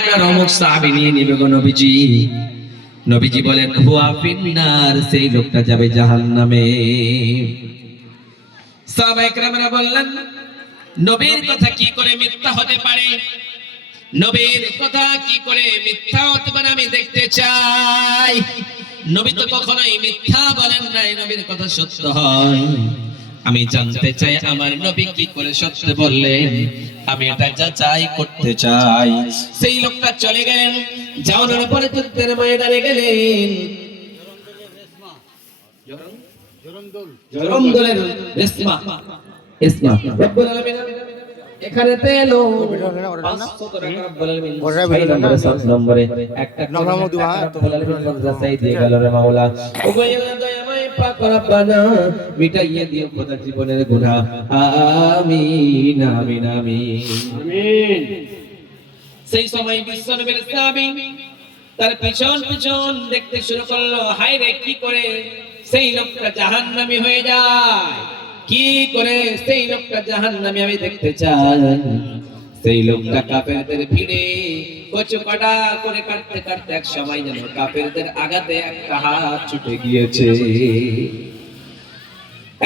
আপনার অমুক সাহাবী নিয়ে নেবে গো নবীজি। নবীজি বলেন হুয়া ফিন্নার, সেই লোকটা যাবে জাহান্নামে। সাহাবায়ে কেরামরা বললেন নবীর কথা কি করে মিথ্যা হতে পারে, নবীর কথা কি করে মিথ্যা হতে পারে, আমি দেখতে চাই। নবী তো কখনোই মিথ্যা বলেন নাই, নবীর কথা সত্য হয়। আমি জানতে চাই আমার নবী কি করে সত্য বললেন, আমি এটা যাচাই করতে চাই। সেই লোকটা চলে গেলেন, যাওয়ার পরে যুদ্ধের ময়দানে গেলেন। জরমদলের রেশমা ইসমা রব্বুল আলামিন এখানে তেলো 500 টাকা রব্বুল আলামিন 6 নম্বরে একটা রব্বুল আলামিন যাচাই দিয়ে গেল রে মাওলা। ওগো আল্লাহ দয়াময় পাক রব্বানা মিটাইয়ে দিও খোদা জীবনের গুনাহ, আমিন আমিন আমিন আমিন। সেই সময় বিশ্বনবীর সাহাবী তার পিছন পিছন দেখতে শুরু করলো, হায় রে কি করে সেই লোকটা জাহান্নামী হয়ে যায়, কি করে সেই লোকটা জাহান্নামী আমি দেখতে চাই। সেই লোকটা কাফেরদের ভিড়ে কচু কাটা করে কাটতে কাটতে এক সময় যেন কাফেরদের আঘাতে একটা হাত ছুটে গিয়েছে।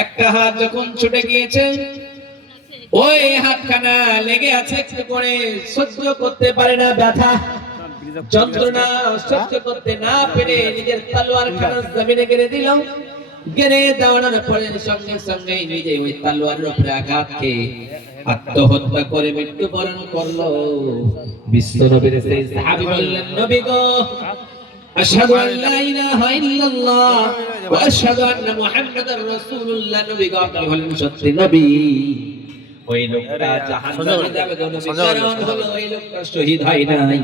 একটা হাত যখন ছুটে গিয়েছে, ওই হাতখানা লেগে আছে একটু করে, সহ্য করতে পারে না ব্যথা যন্ত্রণা, সহ্য করতে না পেরে নিজের তলোয়ার খানা জমিনে গেড়ে দিল। গেড়ে দেওয়ার পরে সঙ্গে সঙ্গে নিজে ওই তলোয়ারের উপরে আঘাত খেয়ে আত্মহত্যা করে মৃত্যুবরণ করলো। বিশ্বনবীর সেই সাহাবী বললেন নবী গো, আশহাদু আন লা ইলাহা ইল্লাল্লাহ ওয়া আশহাদু আন্না মুহাম্মাদার রাসূলুল্লাহ। নবী গো, আপনি হলেন সত্যি নবী। ওই লোকটা জাহান্নামে যাবে গো নবী, কারণ হলো ওই লোকটা শহীদ হয় নাই,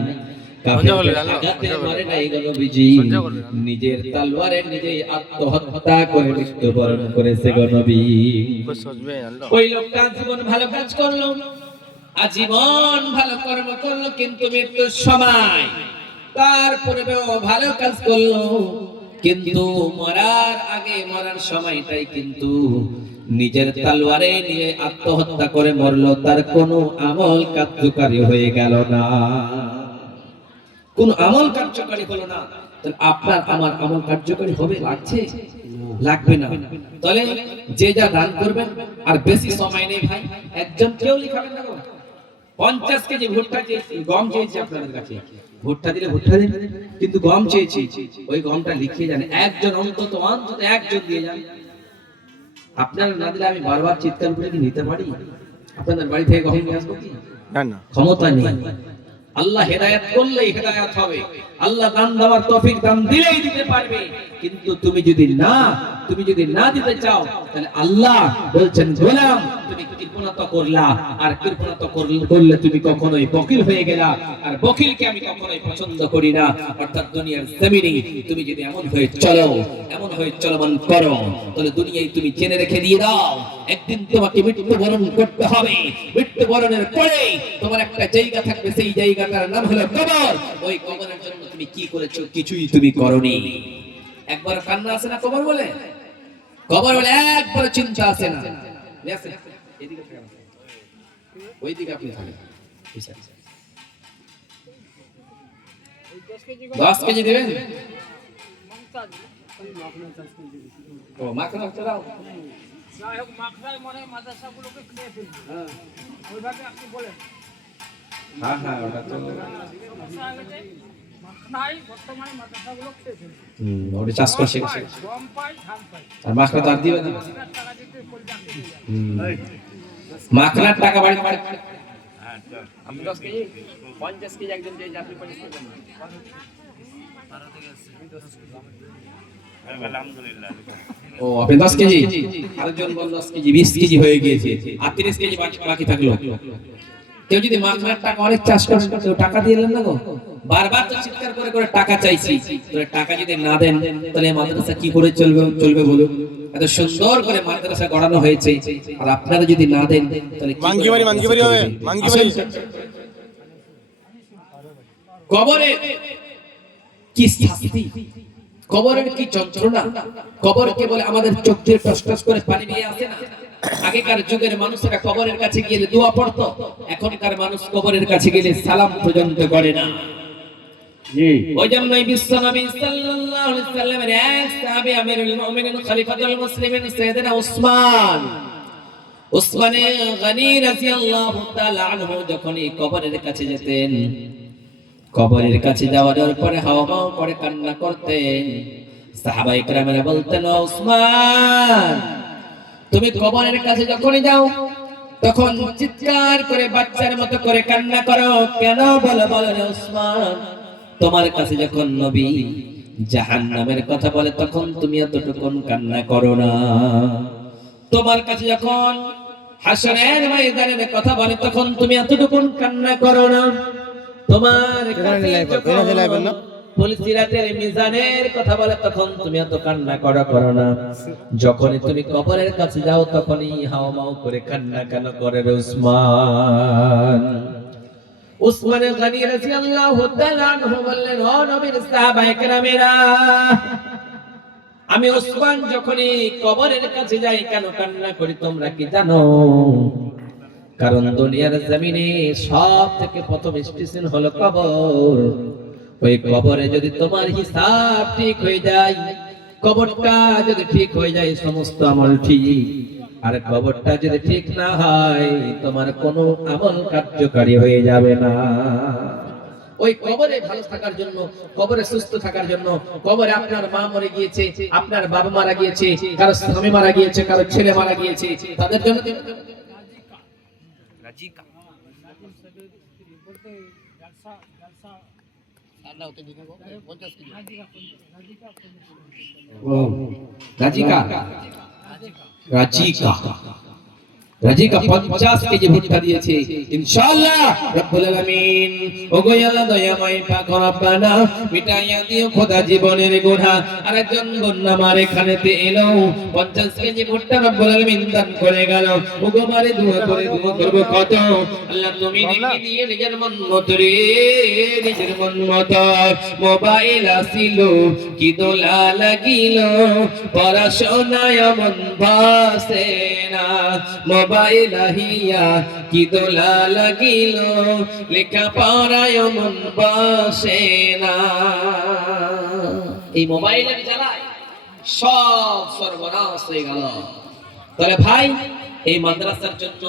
নিজের তলোয়ারে নিজে আত্মহত্যা করে মৃত্যুবরণ করেছে গো নবী। ওই লোকটা জীবন ভালো কাজ করলো, আজীবন ভালো কর্ম করলো, কিন্তু মৃত্যুর সময় তারপরে ভালো কাজ করলো, কিন্তু মরার আগে মরার সময়টাই কিন্তু নিজের তলোয়ারে নিয়ে আত্মহত্যা করে মরলো। তার কোনো আমল কার্যকারী হয়ে গেল না, কোন আমল কার্যকারী হলো না। তাহলে আপনার আমার আমল কার্যকারী হবে? লাগছে? লাগবে না। তাহলে যে যা দান করবেন, আর বেশি সময় নেই ভাই, একজন কেউ লিখাবেন না। 50 কেজি ভুট্টা চেয়েছি, গম চেয়েছি আপনাদের কাছে, ভুট্টা দিলে ভুট্টা দিন, কিন্তু গম চেয়েছি, ওই গমটা লিখিয়ে যান, একজন অন্তত একজন দিয়ে যান। আপনারা না দিলে আমি বারবার চিৎকার করে কি নিতে পারি? আপনাদের বাড়ি থেকে গম নিয়ে আসবো কি? না, ক্ষমতা নেই। আল্লাহ হেদায়েত করলেই হেদায়েত হবে, আল্লাহ দান দেওয়ার তৌফিক দান দিলেই দিতে পারবে। কিন্তু তুমি যদি না দিতে চাও, তাহলে আল্লাহ বলছেন গোলাম তুমি কৃপণতা করলা, আর কৃপণতা করলে তুমি কখনোই বকিল হয়ে গেলা, আর বকিলকে আমি কখনোই পছন্দ করি না। অর্থাৎ দুনিয়ার জমিনে তুমি যদি এমন হয়ে চলমান করো, তাহলে দুনিয়ায় তুমি জেনে রেখে দিয়ে দাও, একদিন তোমাকে মৃত্যুবরণ করতে হবে। মৃত্যুবরণের পরে তোমার একটা জায়গা থাকবে, সেই জায়গাটার নাম হলো কবর। ওই কবরের জন্য তুমি কি করেছো? কিছুই তুমি করনি। একবার কান্না আসে না কবর বলে? কবর বলে একবার চিন্তা আসে না। এদিকে থাকেন, ওইদিকে আপনি থাকেন। 10 কেজি দেবেন? ও মাখনা চড়াও, মাখনায় মনে মাদ্রাসাগুলোকে খেয়ে ফেলবে। হ্যাঁ, ওইভাবে আপনি বলেন। হ্যাঁ হ্যাঁ, ওটা তো মাখনায় বর্তমানে মাদ্রাসাগুলো খেয়ে ফেলবে। ওটা চাষ করছে, গম পাই, ধান পাই, আর মাখনা তার দিবে না। টাকা দিতে বলতে মাখনার টাকা বাড়ি বাড়ি। হ্যাঁ, আমি 10 কেজি 50 কেজি একজন দিয়ে আপনি 50 করবেন না। আলহামদুলিল্লাহ। ও আপনি 10 কেজি, আরেকজন বল 10 কেজি, 20 কেজি হয়ে গিয়েছে, আর 30 কেজি বাকি থাকলো। কেউ যদি মাখনার টাকা অনেক চাষ করে, কেউ টাকা দিলেন না গো, বারবার তো চিৎকার করে করে টাকা চাইছি, তাহলে টাকা যদি না দেন, তাহলে মাদ্রাসা কি করে চলবে বলুন? এত সুন্দর করে মাদ্রাসা গড়ানো হয়েছে, আর আপনারা যদি না দেন, তাহলে মাঙ্গি বাড়ি হবে। কবরে কি শাস্তি, কবরের কি যন্ত্রণা, কবর কে বলে আমাদের চোখ দিয়ে টস টস করে পানি বেরিয়ে আসে না? আগেকার যুগের মানুষেরা কবরের কাছে গিয়ে দোয়া পড়তো, এখনকার মানুষ কবরের কাছে গেলে সালাম পর্যন্ত করে না। ওই জন্যই বিশ্বনবী সাল্লাল্লাহু আলাইহি সাল্লামের এক সাহাবী আমিরুল মুমিনিন খলিফাতুল মুসলিমিন সাইয়েদনা উসমান গনি রাদিয়াল্লাহু তাআলা আনহু যখন এই কবরের কাছে যেতেন, কবরের কাছে যাওয়ার পরে হাওয়া করে কান্না করতেন। সাহাবায়ে কেরামেরা বলতেন, উসমান তুমি কবরের কাছে যখনই যাও তখন চিৎকার করে বাচ্চার মতো করে কান্না করো কেন? বলো বলো উসমান, তোমার কাছে যখন নবী জাহান্নামের কথা বলে তখন তুমি এতটুকু কান্না করো না, তোমার কাছে যখন হাসরের ময়দানের কথা বলে তখন তুমি এতটুকু কান্না করো না, তোমার কাছে যখন পুলিশিরাতের মিজানের কথা বলে তখন তুমি এত কান্না করো না, যখনই তুমি কবরের কাছে যাও তখনই হাওমাও করে কান্না কেন করে রে উসমান? উসমান গনি রাদিয়াল্লাহু তাআলা আনহু বললেন, ও নবীর সাহাবায়ে কেরামেরা, আমি উসমান যখনই কবরের কাছে যাই কেন কান্না করি তোমরা কি জানো? কারণ দুনিয়ার জমিনে সবথেকে প্রথম স্টেশন হলো কবর। ওই কবরে যদি তোমার হিসাব ঠিক হয়ে যায়, কবরটা যদি ঠিক হয়ে যায় সমস্ত আমল ঠিক, আর কবরটা যদি ঠিক না হয় তোমার কোনো আমল কার্যকারী হয়ে যাবে না। ওই কবরে ভালো থাকার জন্য, কবরে সুস্থ থাকার জন্য, কবরে আপনার মা মরে গিয়েছে, আপনার বাবা মারা গিয়েছে, কারো স্বামী মারা গিয়েছে, কারো ছেলে মারা গিয়েছে, তাদের জন্য রাজিকা 50 কেজি ভুট্টা দিয়েছে ইনশাআল্লাহ রব্বুল আলামিন। ওগো আল্লাহ দয়াময় পাক রব্বানা মিটাইয়া দিও খোদা জীবনের গুনাহ। আরেকজন বন্যা মার এখানেতে এলো 50 কেজি ভুট্টা রব্বুল আলামিন দান করে গেল। ওগো মারে দোয়া করব কত আল্লাহ তুমি দেখে দিয়ে নিজের মন মতো রে, নিজের মন মতো মোবাইল আসিল কি দোলা লাগিল, পড়াশোনায় মন বসে না, মোবাইল আহিয়া কি দোলা লাগিল, লেখা পড়ায় মন বসে না। এই মোবাইলের জ্বালায় সব সর্বনাশ হয়ে গেল। তাহলে ভাই এই মাদ্রাসার জন্য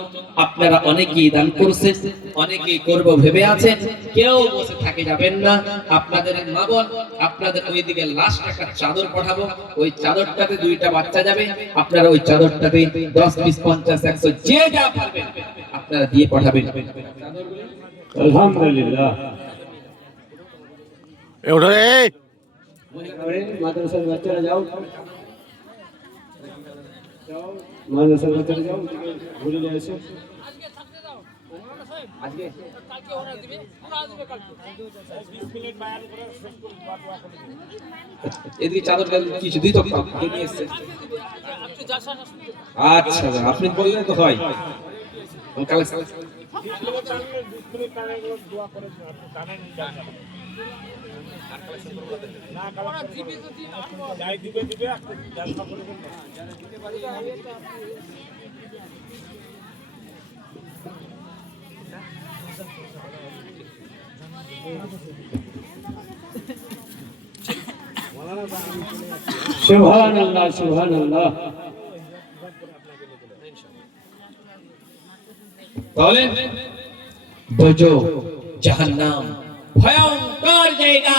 আপনারা অনেকেই দান করছেন, অনেকেই করব ভেবে আছেন, কেউ বসে থাকে যাবেন না। আপনাদের মা বোন আপনাদের ওইদিকে লাশ টাকার চাদর পাঠাবো, ওই চাদরটাতে 2টা বাচ্চা যাবে, আপনারা ওই চাদরটাতে 10 20 50 100 যে যা পারবেন আপনারা দিয়ে পাঠাবেন। আলহামদুলিল্লাহ। এওরে মাদ্রাসার বাচ্চারা যাও, মাদ্রাসার বাচ্চারা যাও, ঘুরে যায় এসে আজকে কালকে ওরা দিবে, ওরা দিবে কালকে 20 মিনিট বায়ান করে শেষ করে দোয়া করে দিবে। এদিকে চাদর কিছু দিত নিয়ে এসেছে। আচ্ছা আপনি বললেন তো হয় কালে 20 মিনিট টাইম দোয়া করে টানে নিয়ে যান না ওরা দিবে যদি যাই দিবে জলসা করে দেন, যারা দিতে পারি সুবহানাল্লাহ সুবহানাল্লাহ। তাহলে বোঝো জাহান্নাম ভয়ঙ্কর জায়গা,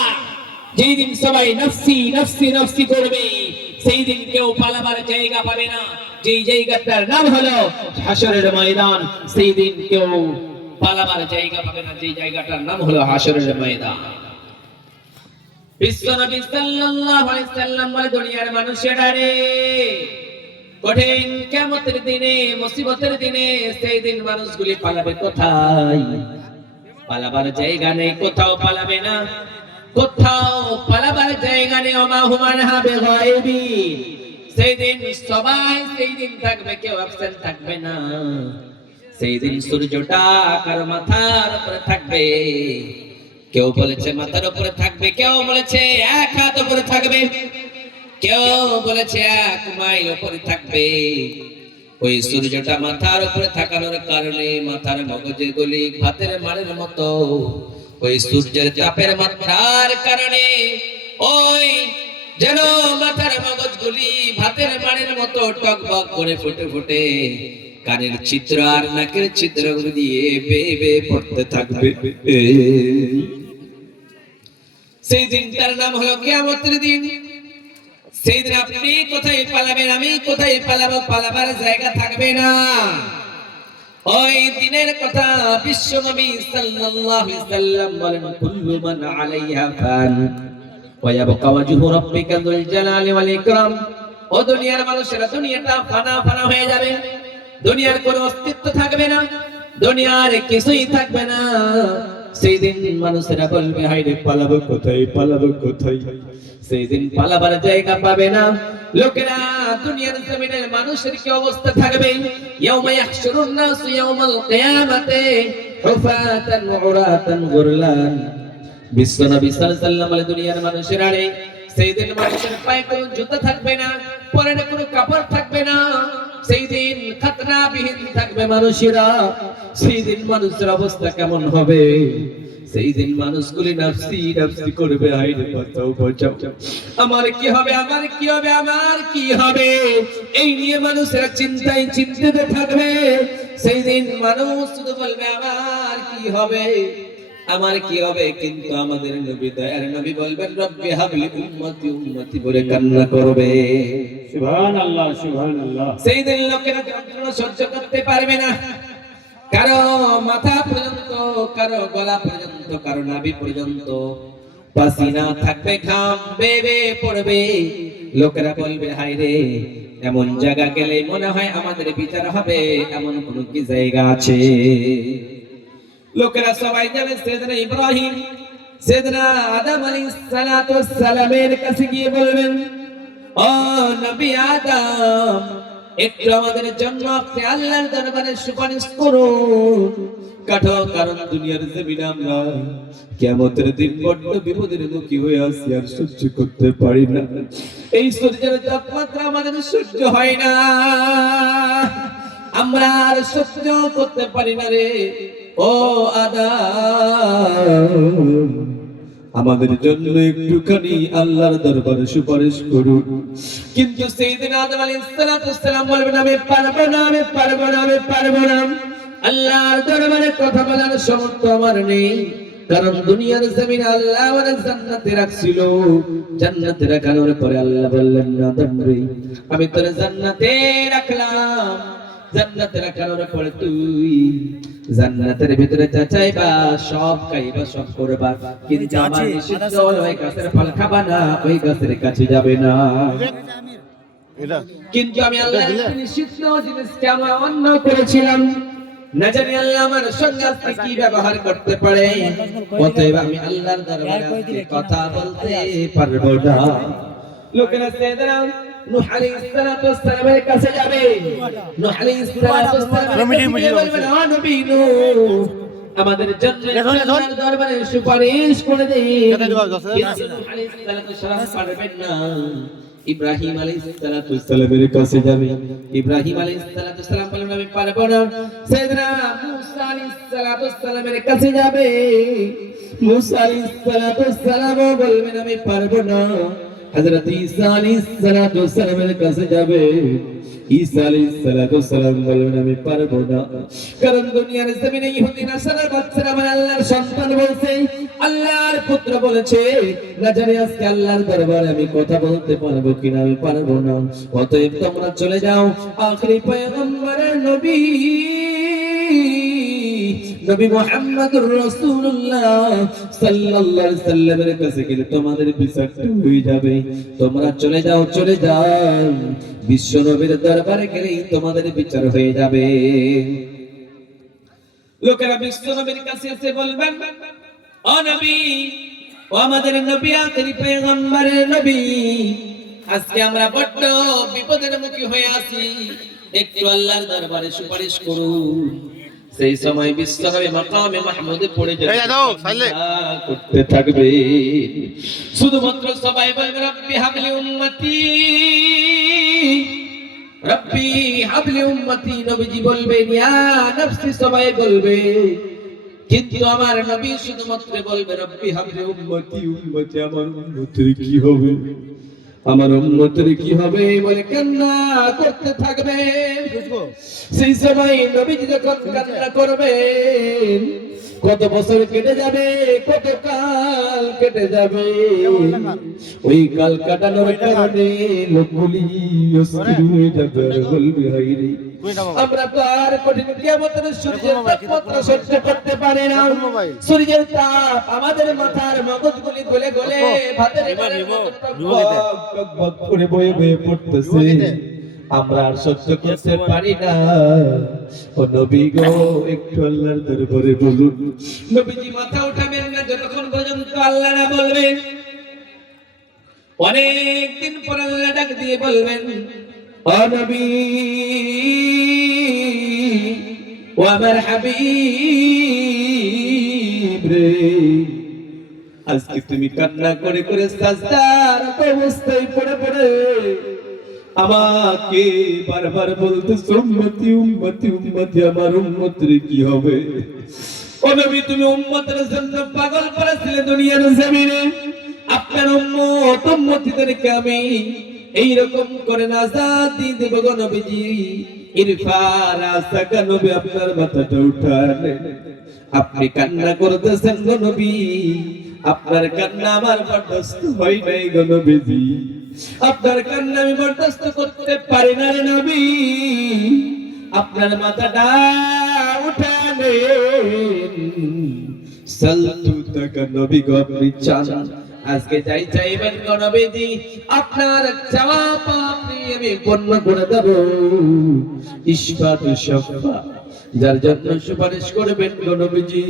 যেই দিন সবাই নফসি নফসি নফসি করবে সেই দিন কেউ পালাবার জায়গা পাবে না। যেই জায়গাটার নাম হলো হাসরের ময়দান, সেই দিন কেউ পালাবার জায়গা পাবে না, যেই জায়গাটার নাম হলো হাসরের ময়দান। বিশ্বনবী সাল্লাল্লাহু আলাইহি সাল্লাম বলে, দুনিয়ার মানুষেরা রে, কঠিন কিয়ামতের দিনে, মুসিবতের দিনে সেই দিন মানুষগুলি পালাবে কোথায়? পালাবার জায়গা নেই, কোথাও পালাবে না, কোথাও পালাবার জায়গা নেই। ওমা হুমান হাবে গায়বি, সেই দিন সবাই সেই দিন থাকবে, কেউ অ্যাবসেন্ট থাকবে না। সেই দিন সূর্যটা কার মাথার উপরে থাকবে, কেউ বলেছে মাথার উপরে থাকবে, কেউ বলেছে 1 হাত উপরে থাকবে, কেউ বলেছে 1 মাইল উপরে থাকবে। ওই সূর্যটা মাথার উপরে থাকানোর কারণে মাথার মগজের গলি ভাতের মাড়ের মতো, ওই সূর্যের তাপের মাত্রার কারণে ওই যেন মাথার মগজগুলি ভাতের মাড়ের মতো টকবক করে ফুটে ফুটে কানের ছিদ্র আর নাকের ছিদ্রগুলো দিয়ে বেয়ে বেয়ে পড়তে থাকবে। সেই দিনটার নাম হলো কিয়ামতের দিন। সেই দিন আপনি কোথায় পালাবেন, আমি কোথায় পালাবো, পালাবার জায়গা থাকবে না। ওই দিনের কথা বিশ্বনবী সাল্লাল্লাহু আলাইহি সাল্লাম বলেন, কুল্লু মান আলাইহা ফান ওয়া ইয়াবকা ওয়াজহু রাব্বিকা যুল জালালি ওয়াল ইকরাম। ও দুনিয়ার মানুষেরা, দুনিয়াটা ফানা ফানা হয়ে যাবে, দুনিয়ার কোনো অস্তিত্ব থাকবে না, দুনিয়ার কিছুই থাকবে না। সেই দিন মানুষেরা বলবে, হায়রে পালাবো কোথায়, পালাবো কোথায়। সেই দিন পালাবার জায়গা পাবে না লোকেরা। দুনিয়ার জমিনের মানুষের কি অবস্থা থাকবে? ইয়াউমা ইয়াহশুরুন নাসু ইয়াউমাল কিয়ামাতি হুফাতান উরাতান গুরলান। বিশ্বনবী সাল্লাল্লাহু আলাইহি ওয়াসাল্লাম বলে, দুনিয়ার মানুষেরা রে, সেই দিন মানুষের পায়ে কোনো জুতা থাকবে না, পরনে কোনো কাপড় থাকবে না। সেই দিন খাতনাবিহীন থাকবে মানুষেরা। সেই দিন মানুষের অবস্থা কেমন হবে? সেই দিন মানুষগুলি নাফসি নাফসি করবে, হায়রে বাঁচাও বাঁচাও, আমার কি হবে, আমার কি হবে, আমার কি হবে, এই নিয়ে মানুষেরা চিন্তায় চিন্তিত থাকবে। সেই দিন মানুষ শুধু বলবে, আমার কি হবে, আমার কি হবে। কিন্তু আমাদের নবী, দয়ার নবী বলবেন, রব্বি হাবলি উম্মতি উম্মতি বলে কান্না করবে। সুবহানাল্লাহ, সুবহানাল্লাহ। সেই দিন লোকেরা যন্ত্রণা সহ্য করতে পারবে না, কারো মাথা পর্যন্ত, কারো গলা পর্যন্ত, কারো নাভি পর্যন্ত পাসিনা থাকবে, ঘাম বেয়ে পড়বে। লোকেরা বলবে, হায়রে, এমন জায়গা গেলে মনে হয় আমাদের বিচার হবে, এমন কোন কি জায়গা আছে? লোকেরা সবাই যাবে সাইয়েদনা ইব্রাহিম, সাইয়েদনা আদম আলাইহিস সালাতু ওয়াস সালামের কাছে গিয়ে বলবেন, ও নবী আদম, একটু আমাদের জন্য আপনি আল্লাহর দরবারে সুপারিশ করুন। কারণ দুনিয়ার জমিনে আমরা কিয়ামতের দিন বড় বিপদের মুখী হয়ে আছি, আর সহ্য করতে পারি না। এই সূর্যের তাপমাত্রা আমাদের সহ্য হয় না, আমরা আর সহ্য করতে পারি না রে। ও আদম, আমাদের জন্য একটুখানি আল্লাহর দরবারে সুপারিশ করুন। কিন্তু সাইয়েদনা আদম আলাইহিস সালাতু ওয়াস সালাম বলবেন, আমি পারবো না, আমি পারবো না, আমি পারবো না। আল্লাহর দরবারে কথা বলার সামর্থ্য আমার নেই, কারণ দুনিয়ার জমিনে আল্লাহ আমাদের জান্নাতে রাখছিল। জান্নাতে রাখানোর পরে আল্লাহ বললেন, না দন্ডি, আমি তোরে জান্নাতে রাখলাম। জান্নাতে রাখানোর পরে তুই জান্নাতের ভিতরে যা চাইবা সব খাইবা, সব করবা, কিন্তু আমার নিষিদ্ধ ওই গাছের ফল খাবা না, ওই গাছের কাছে যাবে না। কিন্তু আমি আল্লাহর নিষিদ্ধ জিনিসকে আমি অন্য করেছিলাম, না জানি আল্লাহ আমার সঙ্গে আজকে কি ব্যবহার করতে পারে। অতএব আমি আল্লাহর দরবারে আজকে কথা বলতে পারবো না। লোকেরা সাইয়েদনা নূহ আলাইহিস সালাতু ওয়াস সালামের কাছে যাবে। নূহ আলাইহিস সালাতু ওয়াস সালাম বলবেন, ও নবী নূহ, আমাদের জন্য আল্লাহর দরবারে সুপারিশ করে দেন। কিন্তু নূহ আলাইহিস সালাতু ওয়াস সালাম পারবেন না। ইব্রাহিম আলাইহিস সালাতু ওয়াস সালামের কাছে যাবে। ইব্রাহিম আলাইহিস সালাতু ওয়াস সালাম বললেন, আমি পারবো না। সাইয়েদনা মূসা আলাইহিস সালাতু ওয়াস সালামের কাছে যাবে। মূসা আলাইহিস সালাতু ওয়াস সালাম বলবেন, আমি পারবো না। হযরত ঈসা আলাইহিস সালাতু ওয়াস সালামের কাছে যাবে। ঈসা আলাইহিস সালাতু ওয়াস সালাম বলবেন, আমি পারবো না, কারণ দুনিয়ার জমিনে ইহুদি নাসারার বাচ্চারা আমার আল্লাহর সন্তান বলছে, আল্লাহর পুত্র বলেছে। না জানি আজকে আল্লাহর দরবারে আমি কথা বলতে পারবো কিনা, আমি পারবো না। অতএব তোমরা চলে যাও আখিরি পয়গম্বরের নবী নবী মুহাম্মদুর রাসূলুল্লাহ সাল্লাল্লাহু আলাইহি সাল্লামের কাছে গেলে তোমাদের বিচারটা হয়ে যাবে। তোমরা চলে যাও, চলে যাও, বিশ্ব নবীর দরবারে গেলেই তোমাদের বিচার হয়ে যাবে। লোকেরা বিশ্ব নবীর কাছে এসে বলবেন, ও নবী, ও আমাদের নবী, আখিরি পয়গম্বরের নবী, আজকে আমরা বড় বিপদের মুখী হয়ে আছি, একটু আল্লাহর দরবারে সুপারিশ করুন। সেই সময় বিশ্বনবী মাকামে মাহমুদে পড়ে করতে থাকবে। শুধুমাত্র সবাই বলবে, রব্বি হাবলি উম্মতি রব্বি হাবলি উম্মতি, নবীজি বলবেন ইয়া নফসি, সবাই বলবে, কিন্তু আমার নবী শুধুমাত্র বলবে রব্বি হাবলি উম্মতি, উম্মতি আমার উম্মতের কি হবে, আমার উম্মতের কি হবে বলে কান্না করতে থাকবে। সেই সময় নবীজি যখন কান্না করবেন, কত বছর কেটে যাবে, কত কাল কেটে যাবে, ওই কাল কাটানোর কারণে লোকগুলি অস্থির হয়ে যাবে, বলবে হায়রে আমরা তো আর কঠিন কিয়ামতের সূর্যের তাপমাত্রা সহ্য করতে পারি না, সূর্যের তাপ আমাদের মাথার মগজগুলি গলে গলে ভাতের টকবক করে বয়ে বয়ে পড়তেছে, আমরা আর সহ্য করতে পারি না। ও নবী গো, একটু আল্লাহর দরবারে বলুন। নবীজি মাথা উঠাবেন না যতক্ষণ পর্যন্ত আল্লাহ না বলবেন। অনেক দিন পর আল্লাহ ডাক দিয়ে বলবেন, ও নবী, ও আমার হাবিব রে, আজকে তুমি কান্না করে করে সাজদার অবস্থায় পড়ে পড়ে আমাকে বারবার বলতেছো উম্মতি উম্মতি উম্মতি, আমার উম্মতের কি হবে? ও নবী, তুমি উম্মতের জন্য পাগল করেছিলে দুনিয়ার জমিনে, আপনার উম্মত উম্মতিদেরকে আমি এইরকম করে নাজাত দিয়ে দেব গো নবীজি। ইরফার আসাকা নবী, আপনার মাথাটা উঠান, আপনি কান্না করতেছেন গো নবী, আপনার কান্না আমার বরদাস্ত হয় নাই গো নবীজি, আপনার কান্না আমি বরদাস্ত করতে পারি না রে নবী, আপনার মাথাটা উঠানেন। সালতু তাকা নবী গো, আপনি চান আজকে যাই চাইবেন গো নবীজি, আপনার চাওয়া আপনি আমি পূর্ণ করে দেব। ইশফাতু শাফা, যার জন্য সুপারিশ করবেন গো নবীজি,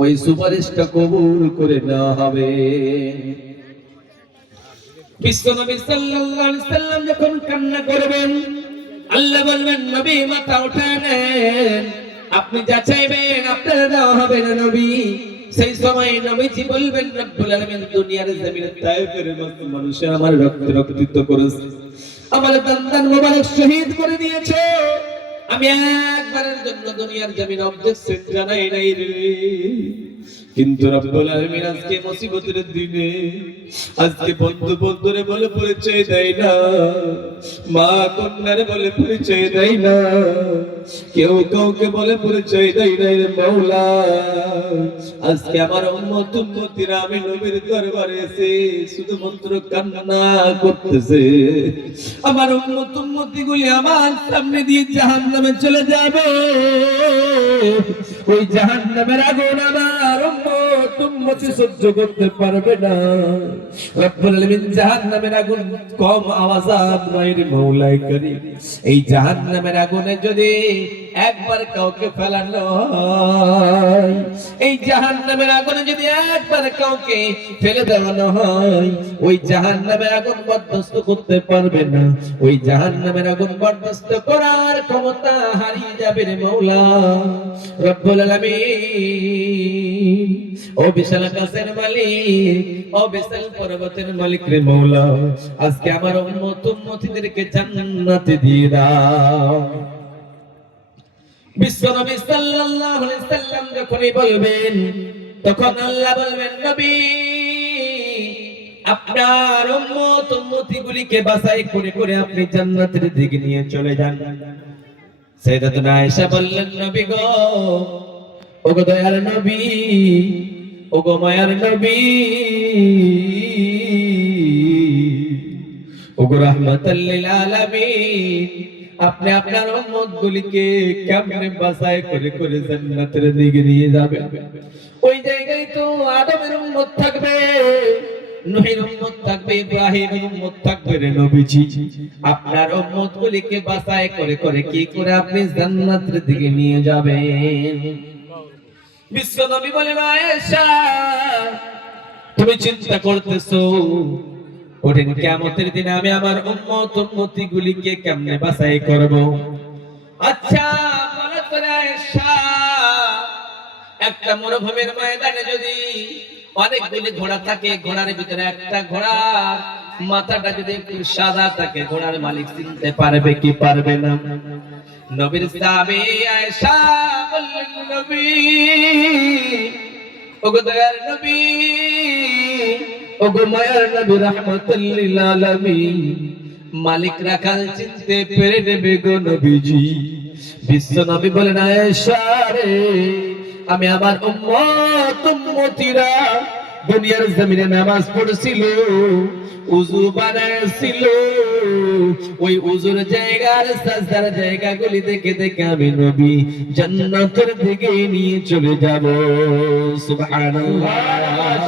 ওই সুপারিশটা কবুল করে নেওয়া হবে। বিশ্বনবী সাল্লাল্লাহু আলাইহি সাল্লাম যখন কান্না করবেন, আল্লাহ বলবেন নবী মাথা উঠায় নেন, আপনি যা চাইবেন আপনার দেওয়া হবে না নবী। সেই সময় নবীজি বলবেন, রব্বুল আলামিন দুনিয়ার জমিনে তায়েফের মানুষে আমার রক্ত রক্তিত করেছে, আমার দান মোবারক শহীদ করে দিয়েছে, আমি একবারের জন্য দুনিয়ার জমিনে অবজেকশন জানাই নাই রে। কিন্তু রব্বুল আলামিন আজকে মুসিবতের দিনে, আজকে বন্ধু বন্ধুরে বলে পরিচয় দেয় না, মা কন্যারে বলে পরিচয় দেয় না, কেউ কাউকে বলে পরিচয় দেয় না রে মাওলা। আজকে আমার উম্মত উম্মতিরা আমি নবীর দরবারে এসে শুধুমাত্র কান্না করতেছে, আমার উম্মত উম্মতিগুলি আমার সামনে দিয়ে জাহান্নামে চলে যাবে, ওই জাহান্নামের আগুন আমার উম্মত উম্মতি সহ্য করতে পারবে না। রব্বুল আলামিন জাহান্নামের আগুন কম আওয়াজ নয় রে মাওলাই করিম, এই জাহান্নামের আগুনে যদি একবার কাউকে ফেলানো হয়, এই জাহান্নামের আগুনে যদি একবার কাউকে ফেলে দেওয়ানো হয়, ওই জাহান্নামের আগুন বরদাস্ত করতে পারবে না, ওই জাহান্নামের আগুন বরদাস্ত করার ক্ষমতা হারিয়ে যাবে রে মাওলা। রব্বুল আলামিন, ও বিশাল আকাশের মালিক, ও বিশাল পর্বতের মালিক রে মাওলা, আজকে আমার উম্মত উম্মতিদেরকে জান্নাতে দিয়ে দাও। বিশ্বনবী সাল্লাল্লাহু আলাইহি সাল্লাম যখনই বলবেন, তখন আল্লাহ বলবেন, নবী আপনার উম্মত উম্মতিগুলিকে বাছাই করে করে আপনি জান্নাতের দিকে নিয়ে চলে যান। সাইয়্যিদাতুনা আয়েশা বললেন, নবী গো, ওগো দয়ার নবী, ওগো মায়ার নবী, ওগো রাহমাতাল লিল আলামিন, আপনি আপনার উম্মতগুলিকে কেমনে বাছাই করে করে জান্নাতের দিকে নিয়ে যাবেন? ওই জায়গায় তো আদমের উম্মত থাকবে, নূহের উম্মত থাকবে, ইব্রাহিমের উম্মত থাকবে রে নবীজি, আপনার উম্মতগুলিকে বাছাই করে করে কি করে আপনি জান্নাতের দিকে নিয়ে যাবেন? বিশ্বনবী বলেন, আয়েশা তুমি চিন্তা করতেছো কঠিন কিয়ামতের দিনে আমি আমার উম্মত উম্মতিগুলিকে কেমনে বাছাই করব? আচ্ছা বলো তো আয়েশা, একটা মরুভূমির ময়দানে যদি অনেকগুলি ঘোড়া থাকে, ঘোড়ার ভিতরে একটা ঘোড়া মাথাটা যদি একটু সাদা থাকে ঘোড়ার মালিক চিনতে পারবে কি পারবে না? নবীর সাহাবী আয়েশা বললেন, নবী, ওগো দয়ার নবী, ওগো মায়ার নবী, রাহমাতুল লিল আলামিন, মালিক রাখাল চিনতে পেরে নেবে গো নবীজি। বিশ্ব নবী বলেন, আয়েশা রে, আমি আমার উম্মতিরা দুনিয়ার জমিনে নামাজ পড়ছিল, উযু বানাইছিল, ওই উযুর জায়গার সাজদার জায়গাগুলি দেখে দেখে আমি নবী জান্নাতের দিকে নিয়ে চলে যাব। সুবহানাল্লাহ,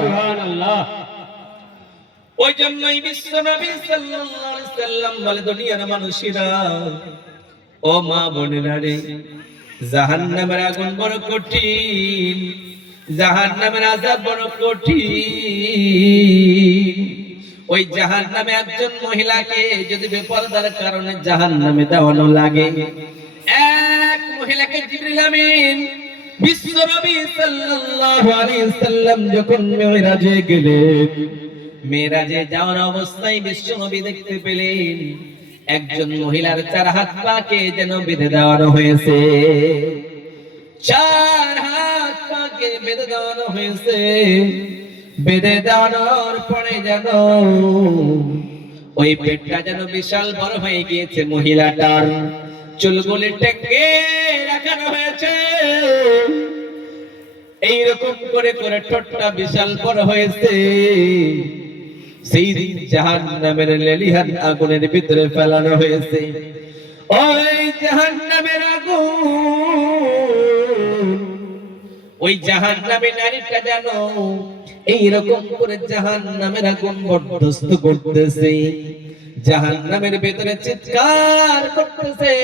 সুবহানাল্লাহ। ওই জন্যই বিশ্ব নবী সাল্লাল্লাহু আলাইহি সাল্লাম বলে, দুনিয়ার মানুষেরা, ও মা বোনেরা রে, জাহান্নামের আগুন বড় কঠিন, জাহান্নামের আযাব বড় কঠিন। ওই জাহান্নামে একজন মহিলাকে যদি বেপরদার কারণে জাহান্নামে দেওয়ানো লাগে, এক মহিলাকে জিবরিল আমিন বিশ্ব নবী সাল্লাল্লাহু আলাইহি সাল্লাম যখন মেরাজে গেলেন, মেরাজে যাওয়ার অবস্থায় বিশ্ব নবী দেখতে পেলেন একজন মহিলার 4 হাত পাকে যেন বেঁধে দেওয়ানো হয়েছে, 4 হাত পাকে বেঁধে দেওয়ানো হয়েছে। বেঁধে দেওয়ানোর পরে যেন ওই পেটটা যেন বিশাল বড় হয়ে গিয়েছে, মহিলাটার চুলগুলি টেকে রাখানো হয়েছে, এইরকম করে করে ঠোঁটটা বিশাল বড় হয়েছে। সেই দিন জাহান্নামের লেলিহান আগুনের ভিতরে ফেলানো হয়েছে। ওই জাহান্নামের আগুন, ওই জাহান্নামে নারীটা যেন এইরকম করে জাহান্নামের আগুন বরদাস্ত করতেছে, জাহান্নামের ভিতরে চিৎকার করতেছে,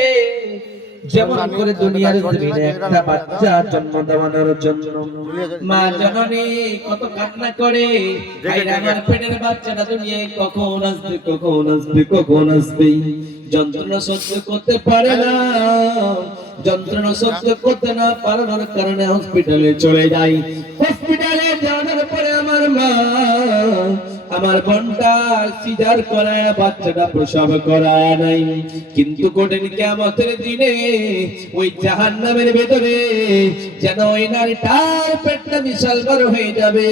যেমন করে দুনিয়ার জমিনে একটা বাচ্চা জন্ম দেওয়ানোর জন্য মা জননী কত কান্না করে, আইরা আমার পেটের বাচ্চাটা দুনিয়ায় কখন আসবে, কখন আসবে, কখন আসবে। যন্ত্রণা সহ্য করতে পারে না, যন্ত্রণা সহ্য করতে না পারার কারণে হসপিটালে চলে যায়। হসপিটালে যাওয়ার পরে আমার মা, আমার বোনটা সিজার করায় বাচ্চাটা প্রসব করায় নাই, কিন্তু কঠিন কিয়ামতের দিনে ওই জাহান্নামের ভেতরে যেন ওই নারীটার পেটটা বিশাল বড় হয়ে যাবে,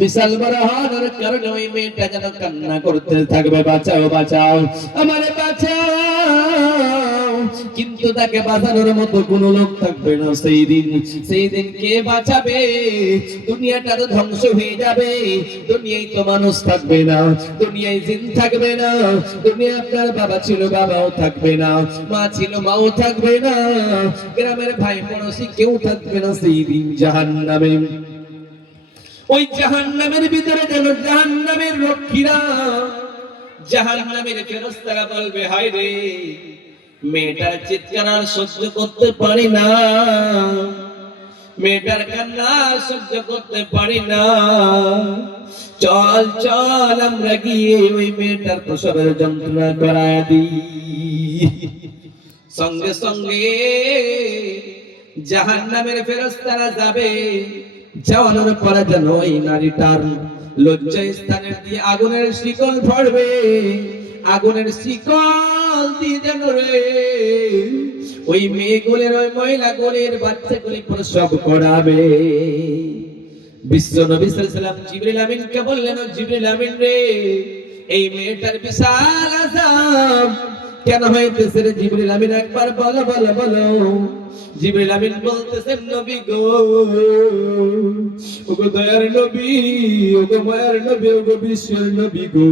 বিশাল বড় হওয়ার কারণে ওই মেয়েটা যেন কান্না করতে থাকবে, বাঁচাও বাঁচাও আমারে বাঁচাও, কিন্তু তাকে বাঁচানোর মতো কোনো লোক থাকবে না। সেই দিন কে বাঁচাবে? দুনিয়াটা তো ধ্বংস হয়ে যাবে, দুনিয়ায় তো মানুষ থাকবে না, দুনিয়ায় জিন থাকবে না, দুনিয়ায় আপনার বাবা ছিল বাবাও থাকবে না, মা ছিল মাও থাকবে না, গ্রামের ভাই পড়োশি কেউ থাকবে না। সেই দিন জাহান্নামে, ওই জাহান্নামের ভিতরে যেন জাহান্নামের রক্ষীরা, জাহান্নামের ফেরেশতারা বলবে, হায় রে, মেয়েটার চিৎকার আর সহ্য করতে পারি না, মেয়েটার কান্না সহ্য করতে পারি না, চল চল আমরা গিয়ে ওই মেয়েটার প্রসবের যন্ত্রণা করায় দিই। সঙ্গে সঙ্গে জাহান্নামের ফেরেশতারা যাবে, যাওয়ানোর পরে যেন ওই নারীটার লজ্জা স্থানের দিয়ে আগুনের শিকল পড়বে, আগুনের শিকল দিয়ে যেন রে ওই মেয়েগুলির, ওই মহিলাগুলির বাচ্চাগুলি প্রসব করাবে। বিশ্ব নবী সাল্লাল্লাহু আলাইহি ওয়াসাল্লাম জিবরিল আমিনকে বললেন, ও জিবরিল আমিন রে, এই মেয়েটার বিশাল আযাব কেন হইতেছে রে জিবরিল আমিন, একবার বলো বলো বলো। জিবরিল আমিন বলতেছেন, নবী গো, ওগো দয়ার নবী, ওগো মায়ার নবী, ওগো বিশ্বের নবী গো,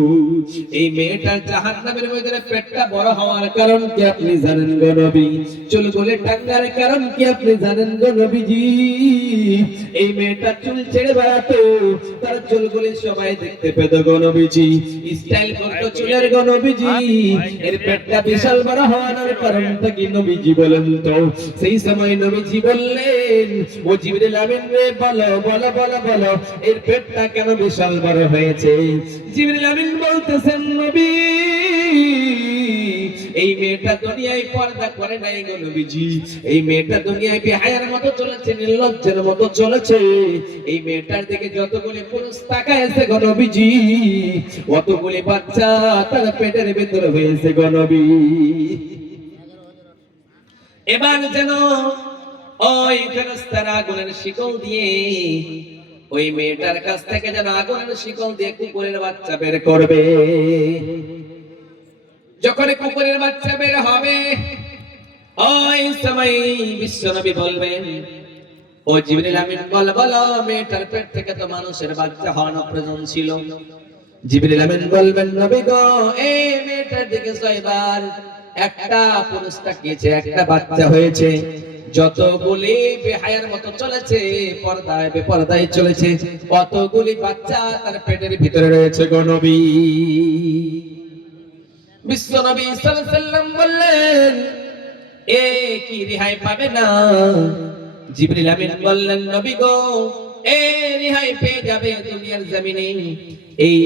এই মেয়েটার জাহান্নামের ভিতরে পেটটা বড় হওয়ার কারণ কি আপনি জানেন গো নবী? চুলগুলি টাঙ্গার কারণ কি আপনি জানেন গো নবীজি? এই মেয়েটা চুল ছেড়ে বেড়াতো, তার চুলগুলি সবাই দেখতে পেত গো নবীজি, স্টাইল করতো চুলের গো নবীজি, এর পেটটা বিশাল বড় হওয়ার কারণটা কি নবীজি বলেন তো? সেই সময় নবীজি বললেন, ও জিবরিল আমিন রে, বলো বলো বলো বলো, এর পেটটা কেন বিশাল বড় হয়েছে? জিবরিল আমিন বলতেছেন, নবী এই মেয়েটা দুনিয়ায় পর্দা করে নাই গো নবীজি। এই মেয়েটা দুনিয়ায় বেহায়ার মতো চলেছে, নির্লজ্জের মতো চলেছে। এই মেয়েটার দিকে যতগুলি পুরুষ তাকায়ছে গো নবীজি, অতগুলি বাচ্চা তার পেটের ভিতরে হয়েছে গো নবী। এবার যেন ওই ফেরেশতারা আগুনের শিকল দিয়ে ওই মেয়েটার কাছ থেকে যেন আগুনের শিকল দিয়ে কুকুরের বাচ্চা বের করবে। যখন কুকুরের বাচ্চা বের হবে, ওই সময় বিশ্বনবী বলবেন, ও জিবরিল আমিন বলো মেয়েটার পেট থেকে তো মানুষের বাচ্চা হওয়ার প্রয়োজন ছিল। জিবরিল আমিন বলবেন, নবী গো এই মেয়েটার দিকে ছয়বার একটা পুরুষ তাকিয়েছে, একটা বাচ্চা হয়েছে। যতগুলি বেহায়ার মতো চলেছে, পর্দায় বেপর্দায় চলেছে, কতগুলি বাচ্চা তার পেটের ভিতরে রয়েছে গো নবী। বিশ্বনবী সাল্লাল্লাহু আলাইহি ওয়াসাল্লাম বললেন, এ কি রেহাই পাবে না? জিবরিল আমিন বললেন, নবী গো এ রেহাই পেয়ে যাবে দুনিয়ার জমিনে। এই